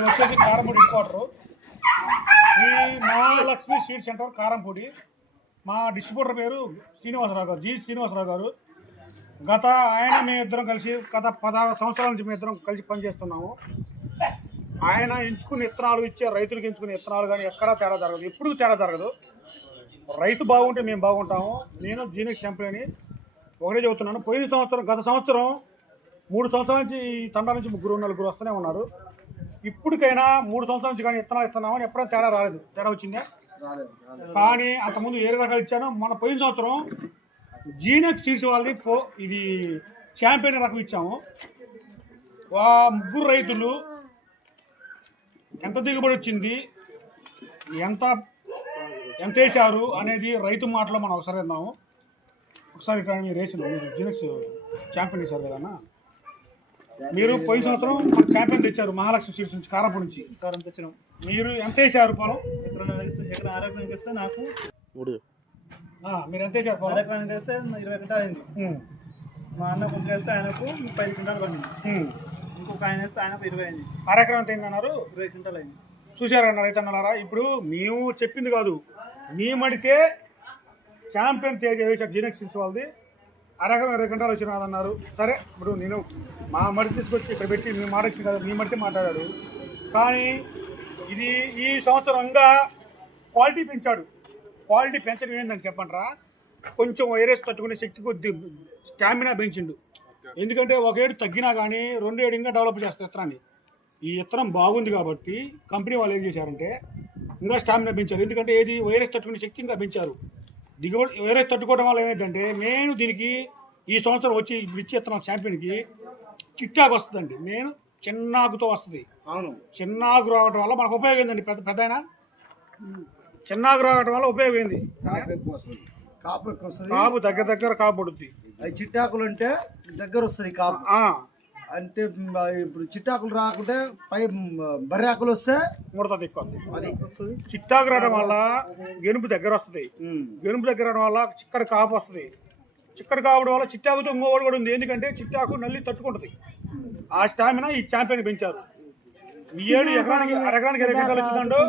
ఇది వచ్చేసి కారంపూడి క్వార్టర్. ఈ మహాలక్ష్మి స్వీట్ సెంటర్ కారంపూడి. మా డిస్ట్రిబ్యూటర్ పేరు శ్రీనివాసరావు గారు, జి శ్రీనివాసరావు గారు. మేమిద్దరం కలిసి గత 16 సంవత్సరాల నుంచి మేమిద్దరం కలిసి పనిచేస్తున్నాము. ఆయన ఎంచుకున్న విత్తనాలు ఇచ్చే రైతులకు ఎంచుకునే విత్తనాలు కానీ ఎక్కడా తేడా జరగదు, ఎప్పుడు తేడా జరగదు. రైతు బాగుంటే మేము బాగుంటాము. నేను జీనిక్స్ ఛాంపియన్ ఒకటే చెబుతున్నాను. గత సంవత్సరం 3 సంవత్సరాల నుంచి ఈ తండా నుంచి 3-4 వస్తూనే ఉన్నారు. ఇప్పటికైనా 3 సంవత్సరాల నుంచి కానీ విత్తనాలు ఇస్తున్నామని ఎప్పుడైనా తేడా రాలేదు. తేడా వచ్చిందా? కానీ అంతకుముందు ఏ రకాలు ఇచ్చాను. మన పోయిన సంవత్సరం జీనిక్స్ సీడ్స్ వాళ్ళది ఇది ఛాంపియన్ రకం ఇచ్చాము. 3 రైతులు ఎంత దిగుబడి వచ్చింది, ఎంత వేసారు అనేది రైతు మాటలో మనం ఒకసారి విన్నాము. ఒకసారి ఇక్కడ మీరు వేసిన జీనిక్స్ ఛాంపియన్ వేశారు కదన్నా. మీరు పోయిన సంవత్సరం మనకు ఛాంపియన్ తెచ్చారు మహాలక్ష్మి సీడ్స్ నుంచి, కారంపూడి నుంచి. కారం తెచ్చినాం. మీరు ఎంత వేసారు పొలం? ఎకరం ఆరోగ్యానికి వేస్తే నాకు మీరు ఎంత వేసారు పొలం? ఆరోగ్యానికి వేస్తే 20 క్వింటాలు అయింది. మా అన్న కొంచెం వేస్తే ఆయనకు 30 క్వింటాలు పడింది. ఇంకొక ఆయన వేస్తే ఆయనకు 20 అయింది. అరెకరం ఎంత అయింది అన్నారు? 20 క్వింటాలు అయింది. చూసారన్న రైతన్నలారా, ఇప్పుడు మేము చెప్పింది కాదు, మీ మడిసే ఛాంపియన్ తేజ వేసారు జీనిక్స్ సీడ్స్ వాళ్ళది. అరెకరం 20 క్వింటాలు వచ్చిన కాదన్నారు. సరే, ఇప్పుడు నేను మా మడి తీసుకొచ్చి ఇక్కడ పెట్టి మీ మాట వచ్చింది కదా, మీ మడితే మాట్లాడాడు. కానీ ఇది ఈ సంవత్సరంగా క్వాలిటీ పెంచాడు. క్వాలిటీ పెంచడం ఏందని చెప్పండిరా, కొంచెం వైరస్ తట్టుకునే శక్తి కొద్ది స్టామినా పెంచిండు. ఎందుకంటే 1 ఏడు తగ్గినా కానీ 2 ఏడు ఇంకా డెవలప్ చేస్తారు విత్తనాన్ని. ఈ విత్తనం బాగుంది కాబట్టి కంపెనీ వాళ్ళు ఏం చేశారంటే ఇంకా స్టామినా పెంచారు. ఎందుకంటే ఏది వైరస్ తట్టుకునే శక్తి ఇంకా పెంచారు. దిగుబడి వైరస్ తట్టుకోవడం వల్ల ఏమైందంటే మెయిన్ దీనికి ఈ సంవత్సరం వచ్చి ఇప్పుడు ఇచ్చి విత్తనం ఛాంపియన్కి చిట్టాకు వస్తుందండి. మెయిన్ చిన్నాకుతో వస్తుంది. అవును, చిన్నాకు రావడం వల్ల మనకు ఉపయోగం ఏందండి? పెద్ద చిన్నాకు రావడం వల్ల ఉపయోగం ఏంది? కాపు దగ్గర కాపు పడుతుంది. అవి చిట్టాకులు అంటే దగ్గర వస్తుంది కాపు. అంటే ఇప్పుడు చిట్టాకులు రాకుంటే పై బర్రాకులు వస్తే ముడత ఎక్కువ. అది చిట్టాకు రావడం వల్ల గెనుపు దగ్గర వస్తుంది. గెనుపు దగ్గర రావడం వల్ల చిక్కడి కాపు వస్తుంది. చిక్కడి కావడం వల్ల చిట్టాకుతో ఇంకోటి కూడా ఉంది. ఎందుకంటే చిట్టాకు నల్లి తట్టుకుంటుంది. ఆ స్టామినా ఈ ఛాంపియన్ పెంచారు. ఈ ఏడు ఎకరానికి 20 క్వింటాలు వచ్చిందండో,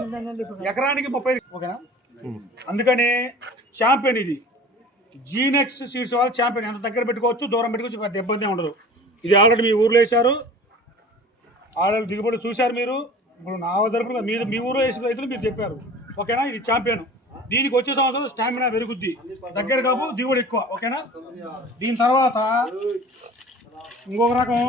ఎకరానికి 30. ఓకేనా? అందుకని ఛాంపియన్ ఇది జీనిక్స్ సీడ్స్ వాళ్ళు ఛాంపియన్. ఎంత దగ్గర పెట్టుకోవచ్చు, దూరం పెట్టుకోవచ్చు, పెద్ద ఇబ్బంది ఉండదు. ఇది ఆల్రెడీ మీ ఊర్లో వేశారు, ఆల్రెడీ దిగుబడి చూశారు మీరు. ఇప్పుడు నా తరపున మీరు మీ ఊర్లో వేసిన రైతులు మీరు చెప్పారు. ఓకేనా? ఇది ఛాంపియన్. దీనికి వచ్చే సంవత్సరం స్టామినా పెరుగుద్ది, దగ్గర కాపు, దిగుబడి ఎక్కువ. ఓకేనా? దీని తర్వాత ఇంకొక రకం